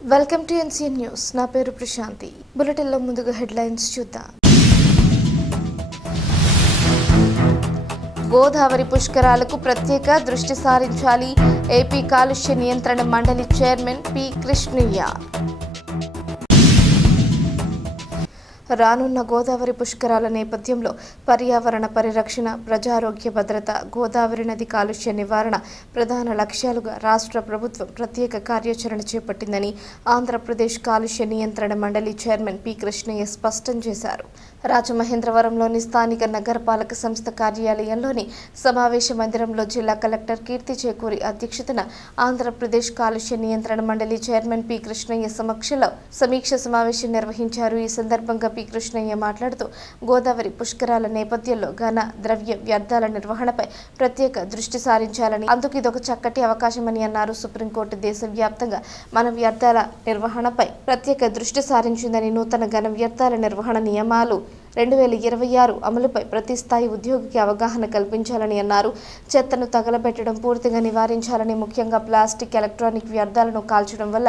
Welcome to NCN news. నా పేరు ప్రశాంతి. బులెటిన్లో ముందుగా హెడ్లైన్స్ చూద్దాం. గోదావరి పుష్కరాలకు ప్రత్యేక దృష్టి సారించాలి. ఏపీ కాలుష్య నియంత్రణ మండలి చైర్మన్ పి కృష్ణయ్య. రానున్న గోదావరి పుష్కరాల నేపథ్యంలో పర్యావరణ పరిరక్షణ, ప్రజారోగ్య భద్రత, గోదావరి నది కాలుష్య నివారణ ప్రధాన లక్ష్యాలుగా రాష్ట్ర ప్రభుత్వం ప్రత్యేక కార్యాచరణ చేపట్టిందని ఆంధ్రప్రదేశ్ కాలుష్య నియంత్రణ మండలి చైర్మన్ పి కృష్ణయ్య స్పష్టం చేశారు. రాజమహేంద్రవరంలోని స్థానిక నగరపాలక సంస్థ కార్యాలయంలోని సమావేశ మందిరంలో జిల్లా కలెక్టర్ కీర్తి చేకూరి అధ్యక్షతన ఆంధ్రప్రదేశ్ కాలుష్య నియంత్రణ మండలి చైర్మన్ పి కృష్ణయ్య సమక్షంలో సమీక్ష సమావేశం నిర్వహించారు. ఈ సందర్భంగా పి కృష్ణయ్య మాట్లాడుతూ గోదావరి పుష్కరాల నేపథ్యంలో ఘన ద్రవ్య వ్యర్థాల నిర్వహణపై ప్రత్యేక దృష్టి సారించాలని, అందుకు ఇదొక చక్కటి అవకాశమని అన్నారు. సుప్రీంకోర్టు దేశవ్యాప్తంగా మన వ్యర్థాల నిర్వహణపై ప్రత్యేక దృష్టి సారించిందని, నూతన ఘన వ్యర్థాల నిర్వహణ నియమాలు 2026 అమలుపై ప్రతి స్థాయి ఉద్యోగికి అవగాహన కల్పించాలని అన్నారు. చెత్తను తగలబెట్టడం పూర్తిగా నివారించాలని, ముఖ్యంగా ప్లాస్టిక్, ఎలక్ట్రానిక్ వ్యర్థాలను కాల్చడం వల్ల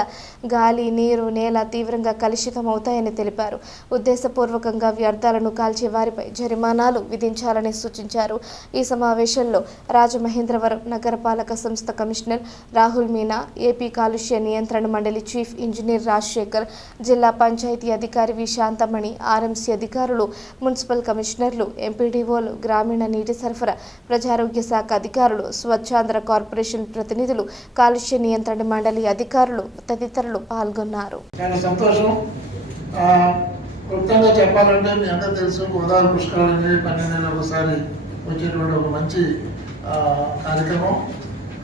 గాలి, నీరు, నేల తీవ్రంగా కలుషితమవుతాయని తెలిపారు. ఉద్దేశపూర్వకంగా వ్యర్థాలను కాల్చే వారిపై జరిమానాలు విధించాలని సూచించారు. ఈ సమావేశంలో రాజమహేంద్రవరం నగరపాలక సంస్థ కమిషనర్ రాహుల్ మీనా, ఏపీ కాలుష్య నియంత్రణ మండలి చీఫ్ ఇంజనీర్ రాజశేఖర్, జిల్లా పంచాయతీ అధికారి వి శాంతమణి, ఆర్ఎంసీ అధికారులు, మున్సిపల్ కమిషనర్లు, ఎంపీడీఓలు, గ్రామీణ నీటి సరఫరా, ప్రజారోగ్య శాఖ అధికారులు, స్వచ్ఛాంధ్ర కార్పొరేషన్ ప్రతినిధులు, కాలుష్య నియంత్రణ మండలి అధికారులు తదితరులు పాల్గొన్నారు. క్లుప్తంగా చెప్పాలంటే మీ అందరూ తెలుసు, గోదావరి పుష్కరాలు అనేది 12 నెలలకు ఒకసారి వచ్చేటువంటి ఒక మంచి కార్యక్రమం.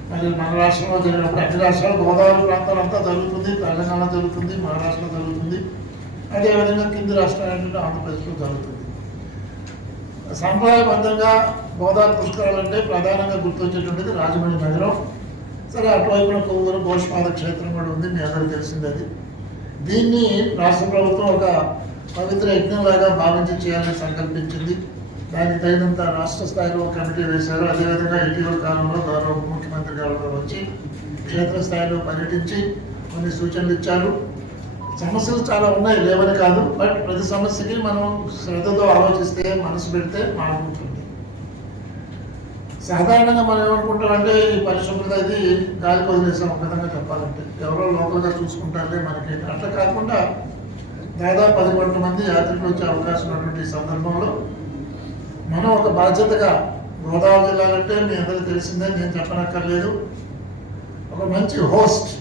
మరి మన రాష్ట్రంలో జరిగినప్పుడు అన్ని రాష్ట్రాలు, గోదావరి ప్రాంతాలంతా జరుగుతుంది, తెలంగాణ జరుగుతుంది, మహారాష్ట్రలో జరుగుతుంది, అదేవిధంగా కింది రాష్ట్రాలు ఆంధ్రప్రదేశ్లో జరుగుతుంది. సాంప్రదాయబద్ధంగా గోదావరి పుష్కరాలు అంటే ప్రధానంగా గుర్తొచ్చేటువంటిది రాజమండ్రి నగరం. సరే, అటువైపున కొవ్వూరు గోష్పాద క్షేత్రం కూడా ఉంది, మీ అందరికీ తెలిసింది. అది దీన్ని రాష్ట్ర ప్రభుత్వం ఒక పవిత్ర యజ్ఞంలాగా భావించి చేయాలని సంకల్పించింది. దానికి తగినంత రాష్ట్ర స్థాయిలో కమిటీ వేశారు. అదేవిధంగా ఇటీవల కాలంలో గౌరవ ముఖ్యమంత్రి గారు వచ్చి క్షేత్రస్థాయిలో పర్యటించి కొన్ని సూచనలు ఇచ్చారు. సమస్యలు చాలా ఉన్నాయి, లేవని కాదు, బట్ ప్రతి సమస్యకి మనం శ్రద్ధతో ఆలోచిస్తే, మనసు పెడితే మారుతుంది. సాధారణంగా మనం ఏమనుకుంటామంటే ఈ పరిశుభ్రత ఇది గాలికి వదిలేసాం. ఒక విధంగా చెప్పాలంటే ఎవరో లోకల్గా చూసుకుంటారే మనకి. అట్లా కాకుండా దాదాపు 10 కోట్ల మంది యాత్రికులు వచ్చే అవకాశం ఉన్నటువంటి సందర్భంలో మనం ఒక బాధ్యతగా, గోదావరి జిల్లాలంటే మీ అందరికీ తెలిసిందే, నేను చెప్పనక్కర్లేదు, ఒక మంచి హోస్ట్.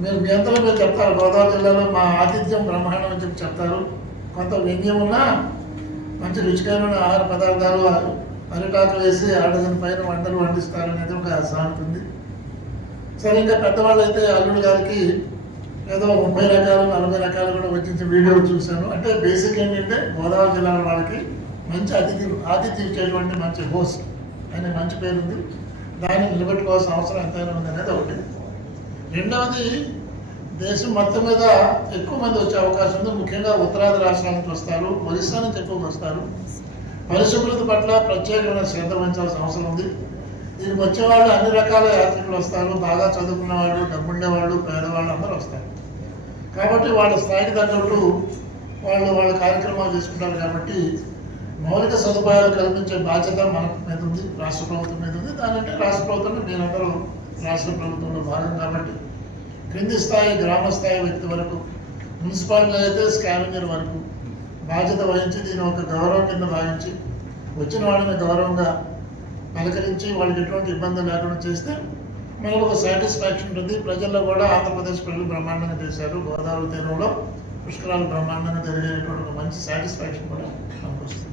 మీరు మీ అంతలో మీరు చెప్తారు, గోదావరి జిల్లాలో మా ఆతిథ్యం బ్రహ్మాండం అని చెప్పి చెప్తారు. కొంత వ్యంగ్యం ఉన్నా మంచి రుచికరమైన ఆహార పదార్థాలు, అరిటాకులు వేసి 6 పైన వంటలు వండిస్తారు అనేది ఒక సామెత ఉంది. సరే, ఇంకా పెద్దవాళ్ళు అయితే అల్లుడు గారికి ఏదో 30 రకాలు 40 రకాలు కూడా వచ్చించి వీడియోలు చూశాను. అంటే బేసిక్ ఏంటంటే గోదావరి జిల్లాల వాళ్ళకి మంచి ఆతిథ్యం ఇచ్చేటువంటి మంచి హోస్ట్ అనే మంచి పేరు ఉంది. దాన్ని నిలబెట్టుకోవాల్సిన అవసరం ఎంతైనా ఉంది అనేది ఒకటి. రెండవది, దేశం మొత్తం మీద ఎక్కువ మంది వచ్చే అవకాశం ఉంది. ముఖ్యంగా ఉత్తరాది రాష్ట్రాల నుంచి వస్తారు, ఒరిస్సా నుంచి ఎక్కువగా వస్తారు. పరిశుభ్రత పట్ల ప్రత్యేకమైన శ్రద్ధ వహించాల్సిన అవసరం ఉంది. దీనికి వచ్చేవాళ్ళు అన్ని రకాల యాత్రికులు వస్తారు. బాగా చదువుకున్న వాళ్ళు, డబ్బుండేవాళ్ళు, పేదవాళ్ళు అందరూ వస్తారు. కాబట్టి వాళ్ళ స్థాయికి తగ్గట్టు వాళ్ళ కార్యక్రమాలు తీసుకుంటారు. కాబట్టి మౌలిక సదుపాయాలు కల్పించే బాధ్యత మన మీద ఉంది, రాష్ట్ర ప్రభుత్వం మీద ఉంది. దానంటే రాష్ట్ర ప్రభుత్వం, నేనందరూ రాష్ట్ర ప్రభుత్వంలో భాగం కాబట్టి క్రింది స్థాయి, గ్రామ స్థాయి వ్యక్తి వరకు, మున్సిపాలిటీ అయితే స్కావెంజర్ వరకు బాధ్యత వహించి దీని ఒక గౌరవం కింద భావించి వచ్చిన వాళ్ళని గౌరవంగా పలకరించి వాళ్ళకి ఎటువంటి ఇబ్బందులు లేకుండా చేస్తే మనకు ఒక సాటిస్ఫాక్షన్ ఉంటుంది. ప్రజల్లో కూడా ఆంధ్రప్రదేశ్ ప్రజలు బ్రహ్మాండంగా చేశారు, గోదావరి తీరంలో పుష్కరాలు బ్రహ్మాండంగా జరిగేటువంటి ఒక మంచి సాటిస్ఫాక్షన్ కూడా మనకు వస్తుంది.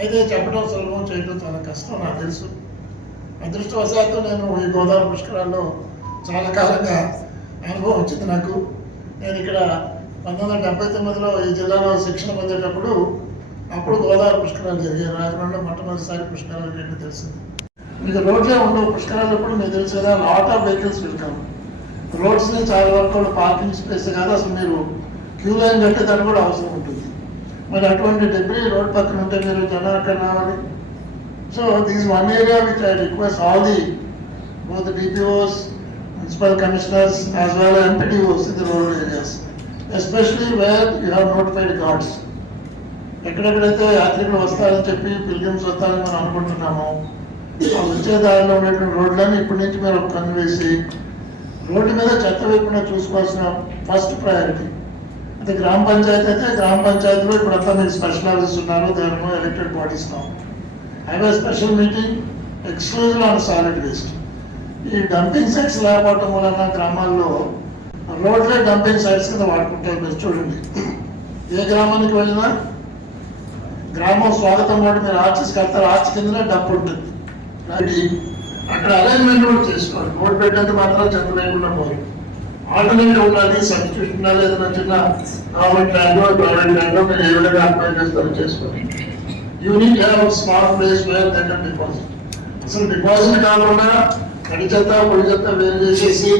అయితే చెప్పడం సులభం, చేయడం చాలా కష్టం నాకు తెలుసు. అదృష్టవశాత్తు నేను ఈ గోదావరి పుష్కరాల్లో చాలా కాలంగా అనుభవం వచ్చింది నాకు. నేను ఇక్కడ 1979లో ఈ జిల్లాలో శిక్షణ పొందేటప్పుడు అప్పుడు గోదావరి పుష్కరాలు జరిగాయి. రాజమండ్రిలో మొట్టమొదటిసారి పుష్కరాలు ఏంటో తెలిసింది. మీకు రోడ్లే ఉండవు పుష్కరాలప్పుడు, మీకు తెలుసు కదా, లాట్ ఆఫ్ వెహికల్స్ వెళ్తాం. రోడ్స్ని చాలా వరకు పార్కింగ్ స్పేస్ కాదు, అసలు మీరు క్యూ లైన్ కట్టేదాన్ని కూడా అవసరం ఉంటుంది. మరి అటువంటి డెబ్రీ రోడ్ పక్కన ఉంటే మీరు జనం అక్కడ రావాలి. So this is one area which I request all the both the DPOs, municipal commissioners as well as MPDOs in the rural areas, especially where you have notified guards. ఎక్కడెక్కడైతే యాత్రికులు వస్తారని చెప్పి పిల్గ్రిమ్స్ వస్తారని మనం అనుకుంటున్నామో ఆ వచ్చే దారిలో ఉన్నటువంటి రోడ్లని ఇప్పటి నుంచి మీరు ఒక కన్ను వేసి రోడ్డు మీద చెత్త వేయకుండా చూసుకోవాల్సిన ఫస్ట్ ప్రయారిటీ. అంటే గ్రామ పంచాయతీ అయితే గ్రామ పంచాయతీలో ఇప్పుడు అంతా మీకు స్పెషల్ ఆఫీసర్స్ ఉన్నారు, there no elected bodies now. Have a special meeting exclusive on solid waste. ఈ డంపింగ్ సైట్స్ లేకపోవటం వలన గ్రామాల్లో రోడ్లే డంపింగ్ సైట్స్ కింద వాడుకుంటారు. మీరు చూడండి, ఏ గ్రామానికి వెళ్ళినా గ్రామం స్వాగతం కూడా మీరు ఆర్చెస్ కడతారు, ఆర్చ్ కిందనే డంప్ ఉంటుంది. అక్కడ అరేంజ్మెంట్ కూడా చేసుకోవాలి. రోడ్ పెట్టేంత మాత్రం చెత్త లేకుండా పోయి ఆల్టర్నేటివ్ ఉండాలి, సబ్స్టిట్యూషన్ ఉండాలి. ఏదైనా చిన్న గవర్నమెంట్ ల్యాండో ప్రైవేట్ ల్యాండో మీరు ఏ విధంగా అప్లై చేస్తారో చేసుకోవాలి. Unit have small place where they can deposit. అసలు డిపాజిట్ కాకుండా తడి చెత్త పొడి చెత్త వేరు చేసేసి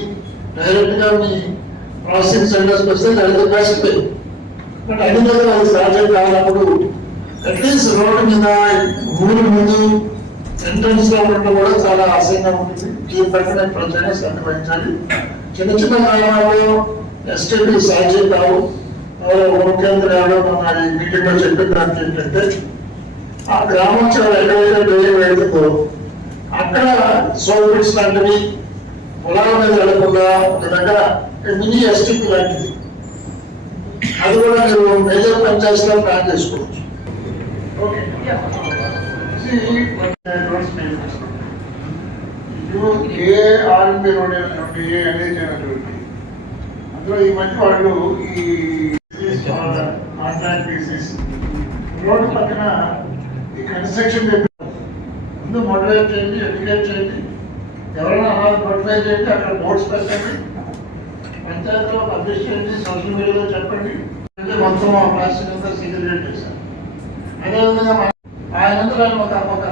డైరెక్ట్ గా మీ ప్రాసెసింగ్ సెంటర్స్కి వస్తే అది బెస్ట్ వే. బట్ అన్ని దగ్గర అది సాధ్యం కానప్పుడు అట్లీస్ట్ రోడ్డు మీద ఊరి ముందు ఎంట్రన్స్ లో ఉండడం కూడా చాలా ఆశయంగా ఉంటుంది. ఈ ప్రకారం ప్రజలు శ్రద్ధ వహించాలి. చిన్న చిన్న గ్రామాల్లో ఎస్టీపీ సాధ్యం కావు. ముఖ్యమంత్రి ఎవరో మన ఈ మీటింగ్ లో చెప్పిన దానికి ఏంటంటే ఆ గ్రామం చాలా ఎక్కడైతే డ్రైన్ వెళ్తుందో అక్కడ సోల్పిట్స్ లాంటివి పొలాల మీద వెళ్లకుండా ఒక దగ్గర మినీ ఎస్టీపీ లాంటిది అది కూడా మీరు మేజర్ పంచాయతీలో ప్లాన్ చేసుకోవచ్చు. ఏ ఆర్ఎంపీ రోడ్ అయినటువంటి ఏ ఎన్హెచ్ అయినటువంటి అందులో ఈ మధ్య వాళ్ళు ఈ కాంట్రాక్ట్ బేసిస్ రోడ్డు పక్కన ఈ కన్స్ట్రక్షన్ ముందు మోటివేట్ చేయండి, ఎడ్యుకేట్ చేయండి, ఎవరైనా అలా మోటివేట్ చేయండి, అక్కడ బోర్డ్స్ పెట్టండి, పంచాయతీలో పబ్లిష్ చేయండి, సోషల్ మీడియాలో చెప్పండి. మొత్తం ఆ ప్లాస్టిక్ అంతా సిగ్నేట్ చేశారు. అదేవిధంగా ఆయన ఒక